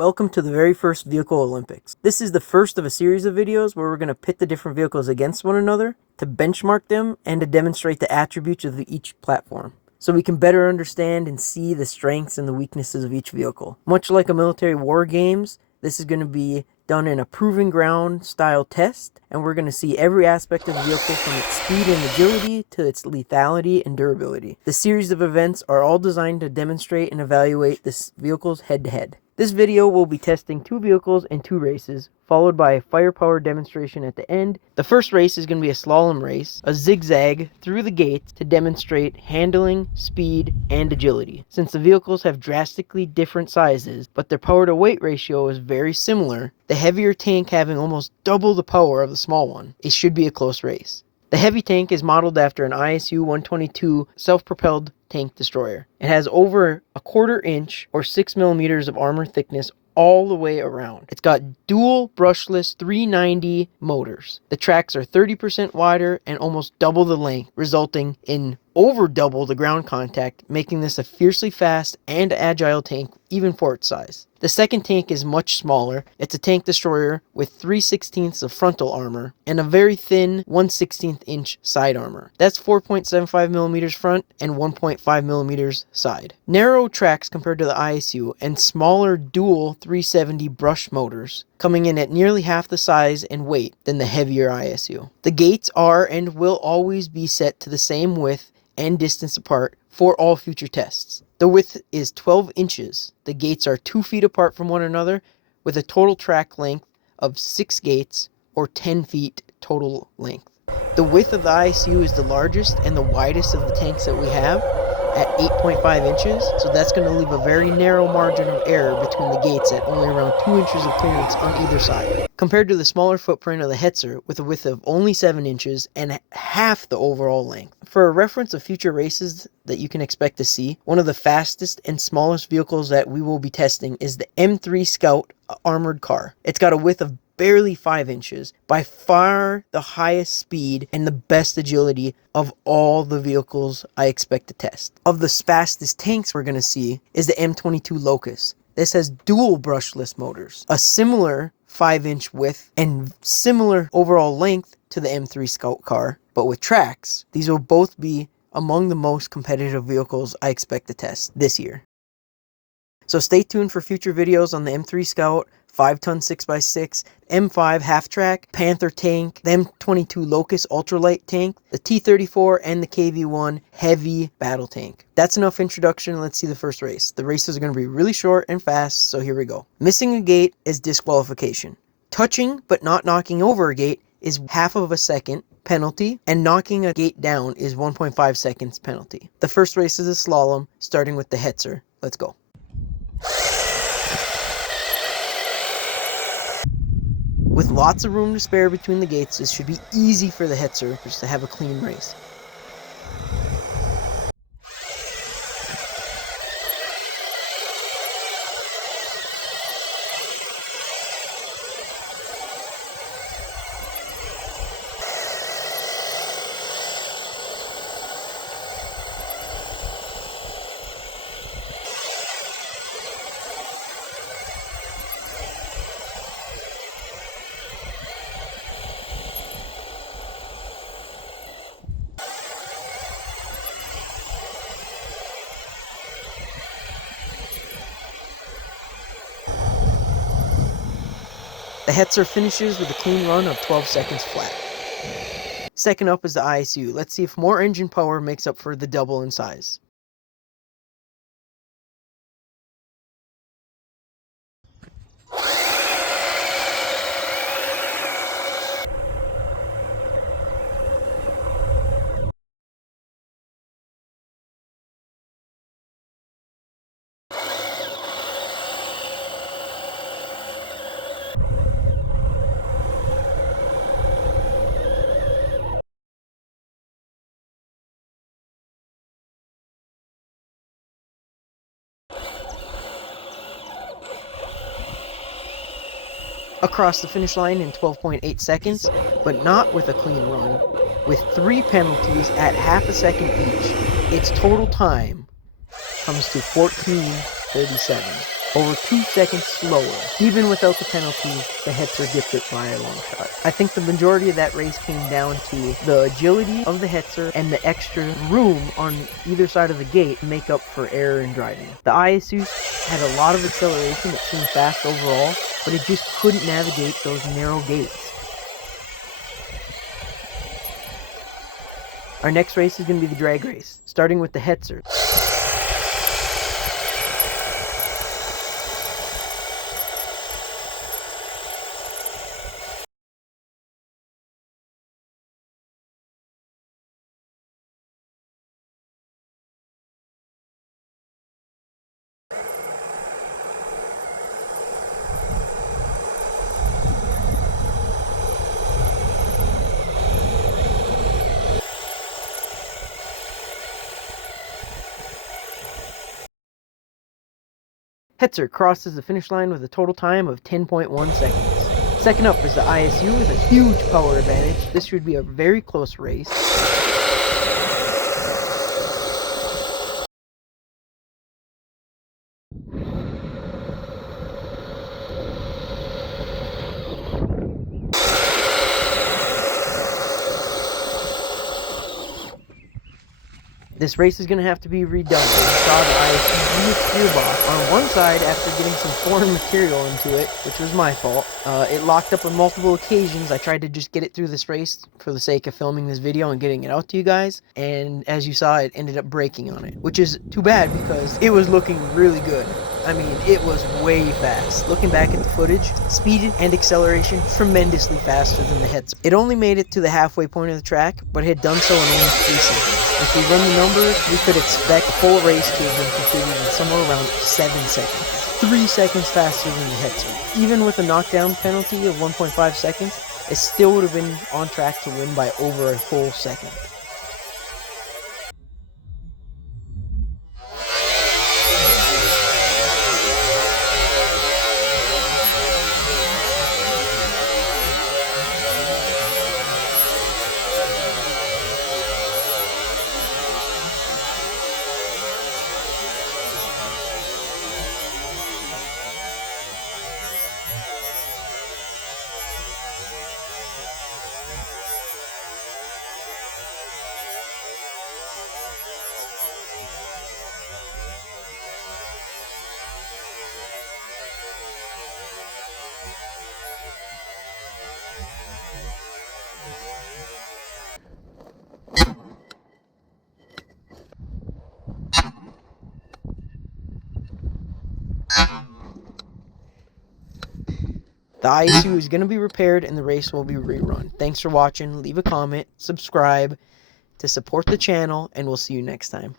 Welcome to the very first Vehicle Olympics. This is the first of a series of videos where we're going to pit the different vehicles against one another, to benchmark them, and to demonstrate the attributes of each platform, so we can better understand and see the strengths and the weaknesses of each vehicle. Much like a military war games, this is going to be done in a proving ground style test, and we're going to see every aspect of the vehicle from its speed and agility to its lethality and durability. The series of events are all designed to demonstrate and evaluate this vehicle's head-to-head. This video will be testing two vehicles in two races, followed by a firepower demonstration at the end. The first race is going to be a slalom race, a zigzag through the gates to demonstrate handling, speed, and agility. Since the vehicles have drastically different sizes, but their power to weight ratio is very similar, the heavier tank having almost double the power of the small one, it should be a close race. The heavy tank is modeled after an ISU-122 self-propelled tank destroyer. It has over a 1/4 inch or 6 millimeters of armor thickness all the way around. It's got dual brushless 390 motors. The tracks are 30% wider and almost double the length, resulting in over double the ground contact, making this a fiercely fast and agile tank even for its size. The second tank is much smaller. It's a tank destroyer with 3/16 of frontal armor and a very thin 1/16 inch side armor. That's 4.75 millimeters front and 1.5 millimeters side. Narrow tracks compared to the ISU and smaller dual 370 brush motors, coming in at nearly half the size and weight than the heavier ISU. The gates are and will always be set to the same width and distance apart for all future tests. The width is 12 inches. The gates are 2 feet apart from one another, with a total track length of 6 gates or 10 feet total length. The width of the ISU is the largest and the widest of the tanks that we have at 8.5 inches, so that's going to leave a very narrow margin of error between the gates at only around 2 inches of clearance on either side, compared to the smaller footprint of the Hetzer with a width of only 7 inches and half the overall length. For a reference of future races that you can expect to see, one of the fastest and smallest vehicles that we will be testing is the M3 Scout armored car. It's got a width of barely 5 inches, by far the highest speed and the best agility of all the vehicles I expect to test. Of the fastest tanks we're going to see is the M22 Locust. This has dual brushless motors, a similar 5-inch width and similar overall length to the M3 Scout car, but with tracks. These will both be among the most competitive vehicles I expect to test this year. So stay tuned for future videos on the M3 Scout, 5-ton 6x6, M5 half-track, Panther tank, the M22 Locust ultralight tank, the T-34, and the KV-1 heavy battle tank. That's enough introduction. Let's see the first race. The races are going to be really short and fast, so here we go. Missing a gate is disqualification. Touching but not knocking over a gate is half of a second penalty, and knocking a gate down is 1.5 seconds penalty. The first race is a slalom, starting with the Hetzer. Let's go. With lots of room to spare between the gates, this should be easy for the Hetzer just to have a clean race. The Hetzer finishes with a clean run of 12 seconds flat. Second up is the ISU. Let's see if more engine power makes up for the double in size. Across the finish line in 12.8 seconds, but not with a clean run. With 3 penalties at half a second each, its total time comes to 14:37. over 2 seconds slower. Even without the penalty, the Hetzer dipped it by a long shot. I think the majority of that race came down to the agility of the Hetzer and the extra room on either side of the gate to make up for error in driving. The ISUs had a lot of acceleration, it seemed fast overall, but it just couldn't navigate those narrow gates. Our next race is going to be the drag race, starting with the Hetzer. Hetzer crosses the finish line with a total time of 10.1 seconds. Second up is the ISU with a huge power advantage. This should be a very close race. This race is going to have to be redone. We saw the ISU use gearbox on one side after getting some foreign material into it, which was my fault. It locked up on multiple occasions. I tried to just get it through this race for the sake of filming this video and getting it out to you guys. And as you saw, it ended up breaking on it, which is too bad because it was looking really good. I mean, it was way fast. Looking back at the footage, speed and acceleration tremendously faster than the Hetzer. It only made it to the halfway point of the track, but it had done so in only 3 seconds. If we run the numbers, we could expect the full race to have been completed in somewhere around 7 seconds. 3 seconds faster than the Hetzer. Even with a knockdown penalty of 1.5 seconds, it still would have been on track to win by over a full second. The ISU is going to be repaired and the race will be rerun. Thanks for watching. Leave a comment, subscribe to support the channel, and we'll see you next time.